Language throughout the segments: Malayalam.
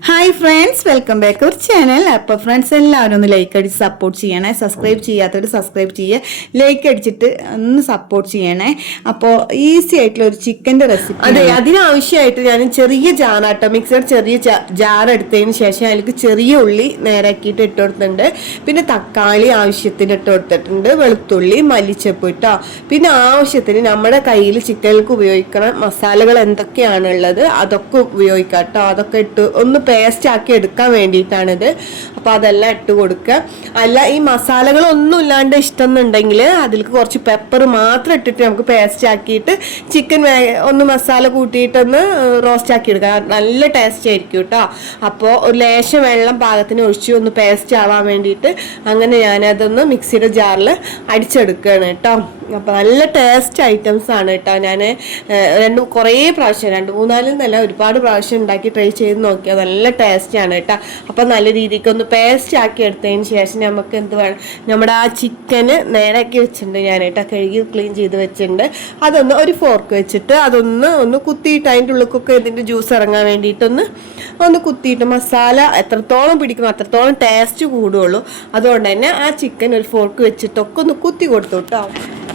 Hi friends, welcome back our channel. അപ്പോൾ ഫ്രണ്ട്സ് എല്ലാവരും ഒന്ന് ലൈക്ക് അടിച്ച് സപ്പോർട്ട് ചെയ്യണേ. സബ്സ്ക്രൈബ് ചെയ്യാത്തവർ സബ്സ്ക്രൈബ് ചെയ്യുക, ലൈക്ക് അടിച്ചിട്ട് ഒന്ന് സപ്പോർട്ട് ചെയ്യണേ. അപ്പോൾ ഈസി ആയിട്ടുള്ള ഒരു ചിക്കൻ്റെ റെസിപ്പി. അതെ, അതിനാവശ്യമായിട്ട് ഞാൻ ചെറിയ ജാറാട്ടോ, മിക്സർ ചെറിയ ജാർ എടുത്തതിന് ശേഷം അതിലേക്ക് ചെറിയ ഉള്ളി നേരാക്കിയിട്ട് ഇട്ട് കൊടുത്തിട്ടുണ്ട്. പിന്നെ തക്കാളി ആവശ്യത്തിന് ഇട്ട് കൊടുത്തിട്ടുണ്ട്, വെളുത്തുള്ളി, മല്ലിച്ചപ്പ് ഇട്ടോ. പിന്നെ ആവശ്യത്തിന് നമ്മുടെ കയ്യിൽ ചിക്കനിലേക്ക് ഉപയോഗിക്കുന്ന മസാലകൾ എന്തൊക്കെയാണുള്ളത് അതൊക്കെ ഉപയോഗിക്കാം കേട്ടോ. അതൊക്കെ ഇട്ട് ഒന്ന് പേസ്റ്റ് ആക്കി എടുക്കാൻ വേണ്ടിയിട്ടാണിത്. അപ്പോൾ അതെല്ലാം ഇട്ട് കൊടുക്കുക. അല്ല, ഈ മസാലകളൊന്നും ഇല്ലാണ്ട് ഇഷ്ടമെന്നുണ്ടെങ്കിൽ അതിലേക്ക് കുറച്ച് പെപ്പർ മാത്രം ഇട്ടിട്ട് നമുക്ക് പേസ്റ്റ് ആക്കിയിട്ട് ചിക്കൻ ഒന്ന് മസാല കൂട്ടിയിട്ടൊന്ന് റോസ്റ്റ് ആക്കി എടുക്കുക. നല്ല ടേസ്റ്റ് ആയിരിക്കും കേട്ടോ. അപ്പോൾ ഒരു ലേശം വെള്ളം പാകത്തിന് ഒഴിച്ച് ഒന്ന് പേസ്റ്റ് ആവാൻ വേണ്ടിയിട്ട് അങ്ങനെ ഞാനതൊന്ന് മിക്സിയുടെ ജാറിൽ അടിച്ചെടുക്കുകയാണ് കേട്ടോ. അപ്പോൾ നല്ല ടേസ്റ്റ് ഐറ്റംസ് ആണ് കേട്ടോ. ഞാൻ കുറേ പ്രാവശ്യം 2-3-4 എന്നല്ല ഒരുപാട് പ്രാവശ്യം ഉണ്ടാക്കി ട്രൈ ചെയ്ത് നോക്കിയാൽ നല്ല ടേസ്റ്റാണ് കേട്ടോ. അപ്പോൾ നല്ല രീതിക്ക് ഒന്ന് പേസ്റ്റ് ആക്കി എടുത്തതിന് ശേഷം നമുക്ക് എന്ത് വേണം, നമ്മുടെ ആ ചിക്കന് നേരാക്കി വെച്ചിട്ടുണ്ട് ഞാൻ കേട്ടോ, കഴുകി ക്ലീൻ ചെയ്ത് വെച്ചിട്ടുണ്ട്. അതൊന്ന് ഒരു ഫോർക്ക് വെച്ചിട്ട് അതൊന്ന് കുത്തിയിട്ട് അതിൻ്റെ ഉള്ളിലൊക്കെ ഇതിൻ്റെ ജ്യൂസ് ഇറങ്ങാൻ വേണ്ടിയിട്ടൊന്ന് കുത്തിയിട്ട് മസാല എത്രത്തോളം പിടിക്കണം അത്രത്തോളം ടേസ്റ്റ് കൂടുള്ളൂ. അതുകൊണ്ട് തന്നെ ആ ചിക്കൻ ഒരു ഫോർക്ക് വെച്ചിട്ടൊക്കെ ഒന്ന് കുത്തി കൊടുത്തു കേട്ടോ.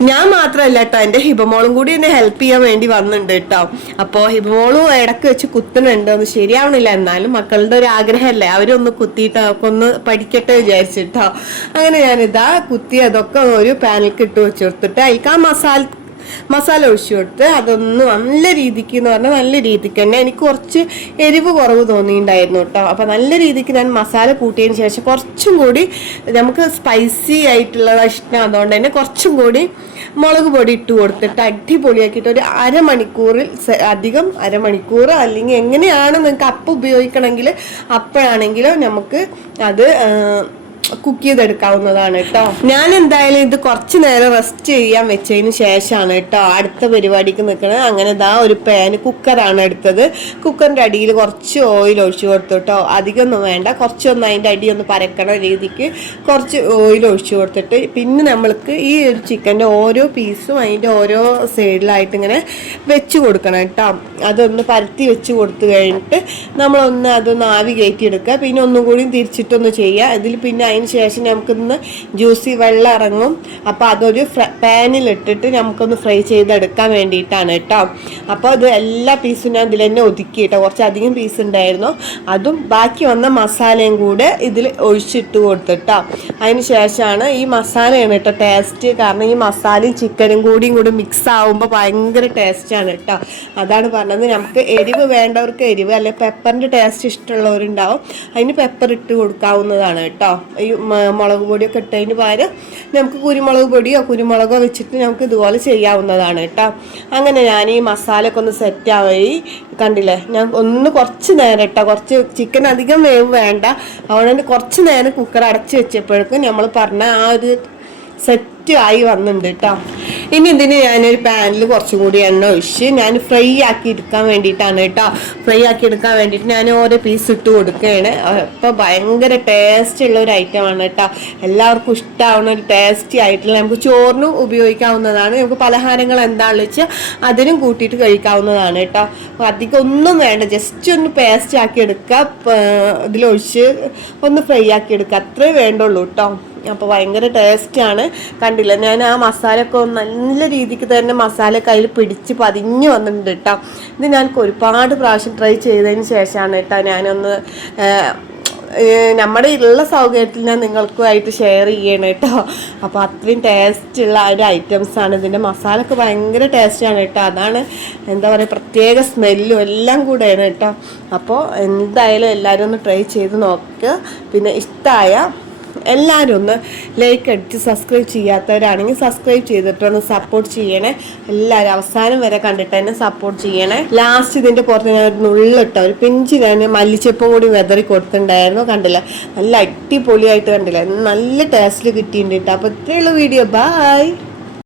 ഞാൻ മാത്രമല്ല കേട്ടോ, എൻ്റെ ഹിബമോളും കൂടി എന്നെ ഹെൽപ്പ് ചെയ്യാൻ വേണ്ടി വന്നിട്ടുണ്ട് കേട്ടോ. അപ്പോൾ ഹിബമോളും ഇടക്ക് വെച്ച് കുത്തുന്നുണ്ട്, ഒന്ന് ശരിയാവണില്ല. എന്നാലും മക്കളുടെ ഒരു ആഗ്രഹമല്ലേ, അവരൊന്ന് കുത്തിയിട്ട് അവർക്ക് ഒന്ന് പഠിക്കട്ടെ വിചാരിച്ചിട്ടോ. അങ്ങനെ ഞാനിതാ കുത്തി അതൊക്കെ ഒരു പാനിലേക്ക് ഇട്ട് വെച്ച് കൊടുത്തിട്ട് അതിലേക്ക് ആ മസാല ഒഴിച്ചു കൊടുത്ത് അതൊന്ന് നല്ല രീതിക്ക് എന്ന് പറഞ്ഞാൽ നല്ല രീതിക്ക് തന്നെ എനിക്ക് കുറച്ച് എരിവ് കുറവ് തോന്നിയിട്ടുണ്ടായിരുന്നു കേട്ടോ. അപ്പം നല്ല രീതിക്ക് ഞാൻ മസാല കൂട്ടിയതിന് ശേഷം കുറച്ചും കൂടി നമുക്ക് സ്പൈസി ആയിട്ടുള്ളത് ഇഷ്ടം, അതുകൊണ്ട് തന്നെ കുറച്ചും കൂടി മുളക് പൊടി ഇട്ട് കൊടുത്തിട്ട് അടിപൊളിയാക്കിയിട്ട് ഒരു അരമണിക്കൂറിൽ അധികം അരമണിക്കൂർ അല്ലെങ്കിൽ എങ്ങനെയാണ് നിങ്ങൾക്ക് അപ്പം ഉപയോഗിക്കണമെങ്കിൽ അപ്പോഴാണെങ്കിലും നമുക്ക് അത് കുക്ക് ചെയ്തെടുക്കാവുന്നതാണ് കേട്ടോ. ഞാൻ എന്തായാലും ഇത് കുറച്ച് നേരം റെസ്റ്റ് ചെയ്യാൻ വെച്ചതിന് ശേഷമാണ് കേട്ടോ അടുത്ത പരിപാടിക്ക് നിൽക്കുന്നത്. അങ്ങനെ ഇതാ ഒരു കുക്കറാണ് എടുത്തത്. കുക്കറിൻ്റെ അടിയിൽ കുറച്ച് ഓയിൽ ഒഴിച്ചു കൊടുത്തു കേട്ടോ. അധികം ഒന്നും വേണ്ട, കുറച്ചൊന്ന് അതിൻ്റെ അടി ഒന്ന് പരക്കണ രീതിക്ക് കുറച്ച് ഓയിൽ ഒഴിച്ചു കൊടുത്തിട്ട് പിന്നെ നമ്മൾക്ക് ഈ ഒരു ചിക്കൻ്റെ ഓരോ പീസും അതിൻ്റെ ഓരോ സൈഡിലായിട്ട് ഇങ്ങനെ വെച്ച് കൊടുക്കണം കേട്ടോ. അതൊന്ന് പരത്തി വെച്ച് കൊടുത്തു കഴിഞ്ഞിട്ട് നമ്മളൊന്ന് അതൊന്ന് ആവി കയറ്റി എടുക്കുക. പിന്നെ ഒന്നും കൂടി തിരിച്ചിട്ടൊന്ന് ചെയ്യുക. ഇതിൽ പിന്നെ അതിന് ശേഷം നമുക്കിന്ന് ജ്യൂസി വെള്ളം ഇറങ്ങും. അപ്പോൾ അതൊരു പാനിലിട്ടിട്ട് നമുക്കൊന്ന് ഫ്രൈ ചെയ്തെടുക്കാൻ വേണ്ടിയിട്ടാണ് കേട്ടോ. അപ്പോൾ അത് എല്ലാ പീസും ഞാൻ ഇതിൽ തന്നെ ഒതുക്കി കേട്ടോ. കുറച്ചധികം പീസ് ഉണ്ടായിരുന്നു, അതും ബാക്കി വന്ന മസാലയും കൂടെ ഇതിൽ ഒഴിച്ചിട്ട് കൊടുത്തിട്ടോ. അതിന് ശേഷമാണ് ഈ മസാലയാണ് കേട്ടോ ടേസ്റ്റ്. കാരണം ഈ മസാലയും ചിക്കനും കൂടി മിക്സ് ആവുമ്പോൾ ഭയങ്കര ടേസ്റ്റാണ് കേട്ടോ. അതാണ് പറഞ്ഞത്, നമുക്ക് എരിവ് വേണ്ടവർക്ക് എരിവ്, അല്ലെങ്കിൽ പെപ്പറിൻ്റെ ടേസ്റ്റ് ഇഷ്ടമുള്ളവരുണ്ടാവും, അതിന് പെപ്പർ ഇട്ട് കൊടുക്കാവുന്നതാണ് കേട്ടോ. ഈ മുളക് പൊടിയൊക്കെ ഇട്ടതിന് പകരം നമുക്ക് കുരുമുളക് പൊടിയോ കുരുമുളകോ വെച്ചിട്ട് നമുക്ക് ഇതുപോലെ ചെയ്യാവുന്നതാണ് കേട്ടോ. അങ്ങനെ ഞാൻ ഈ മസാലയൊക്കെ ഒന്ന് സെറ്റായി കണ്ടില്ലേ. ഞാൻ കുറച്ച് നേരം ഇട്ടോ, കുറച്ച് ചിക്കൻ അധികം വേവ് വേണ്ട, അതുകൊണ്ട് കുറച്ച് നേരം കുക്കർ അടച്ച് വെച്ചപ്പോഴേക്കും നമ്മൾ പറഞ്ഞ ആ ഒരു സെറ്റ് ആയി വന്നിട്ടുണ്ട് കേട്ടോ. ഇനി ഇതിന് ഞാനൊരു പാനിൽ കുറച്ചും കൂടി എണ്ണ ഒഴിച്ച് ഞാൻ ഫ്രൈ ആക്കി എടുക്കാൻ വേണ്ടിയിട്ടാണ് കേട്ടോ. ഫ്രൈ ആക്കി എടുക്കാൻ വേണ്ടിയിട്ട് ഞാൻ ഓരോ പീസ് ഇട്ട് കൊടുക്കുകയാണ്. അപ്പോൾ ഭയങ്കര ടേസ്റ്റ് ഉള്ള ഒരു ഐറ്റമാണ് കേട്ടോ. എല്ലാവർക്കും ഇഷ്ടമാവുന്ന ഒരു ടേസ്റ്റി ആയിട്ടുള്ള, നമുക്ക് ചോറിനും ഉപയോഗിക്കാവുന്നതാണ്, നമുക്ക് പലഹാരങ്ങൾ എന്താണെന്ന് വെച്ചാൽ അതിനും കൂട്ടിയിട്ട് കഴിക്കാവുന്നതാണ് കേട്ടോ. അധികം ഒന്നും വേണ്ട, ജസ്റ്റ് ഒന്ന് പേസ്റ്റ് ആക്കി എടുക്കുക, ഇതിലൊഴിച്ച് ഒന്ന് ഫ്രൈ ആക്കി എടുക്കുക, അത്രേ വേണ്ടുള്ളൂ കേട്ടോ. അപ്പോൾ ഭയങ്കര ടേസ്റ്റാണ്. കണ്ടില്ല, ഞാൻ ആ മസാലയൊക്കെ നല്ല രീതിക്ക് തന്നെ മസാല കയ്യിൽ പിടിച്ച് പതിഞ്ഞ് വന്നിട്ടുണ്ട് കേട്ടോ. ഇത് ഞാൻ ഒരുപാട് പ്രാവശ്യം ട്രൈ ചെയ്തതിന് ശേഷമാണ് കേട്ടോ ഞാനൊന്ന് നമ്മുടെ ഉള്ള സൗകര്യത്തിൽ ഞാൻ നിങ്ങൾക്കുമായിട്ട് ഷെയർ ചെയ്യണം കേട്ടോ. അപ്പോൾ അത്രയും ടേസ്റ്റുള്ള ഒരു ഐറ്റംസാണ്. ഇതിൻ്റെ മസാലയൊക്കെ ഭയങ്കര ടേസ്റ്റാണ് കേട്ടോ. അതാണ് എന്താ പറയുക, പ്രത്യേക സ്മെല്ലും എല്ലാം കൂടെയാണ് കേട്ടോ. അപ്പോൾ എന്തായാലും എല്ലാവരും ഒന്ന് ട്രൈ ചെയ്ത് നോക്കുക. പിന്നെ ഇഷ്ടമായ എല്ലാവരും ഒന്ന് ലൈക്ക് അടിച്ച് സബ്സ്ക്രൈബ് ചെയ്യാത്തവരാണെങ്കിൽ സബ്സ്ക്രൈബ് ചെയ്തിട്ടൊന്ന് സപ്പോർട്ട് ചെയ്യണേ. എല്ലാവരും അവസാനം വരെ കണ്ടിട്ട് തന്നെ സപ്പോർട്ട് ചെയ്യണേ. ലാസ്റ്റ് ഇതിൻ്റെ പുറത്ത് ഞാൻ ഒരു നുള്ളിട്ടോ, ഒരു പിഞ്ച് ഞാൻ മല്ലിച്ചപ്പും കൂടി വെതറി കൊടുത്തിട്ടുണ്ടായിരുന്നു. കണ്ടില്ല, നല്ല അടിപൊളിയായിട്ട് കണ്ടില്ല, നല്ല ടേസ്റ്റിൽ കിട്ടിയിട്ടുണ്ട് കേട്ടോ. അപ്പോൾ ഇത്രയുള്ള വീഡിയോ. ബൈ.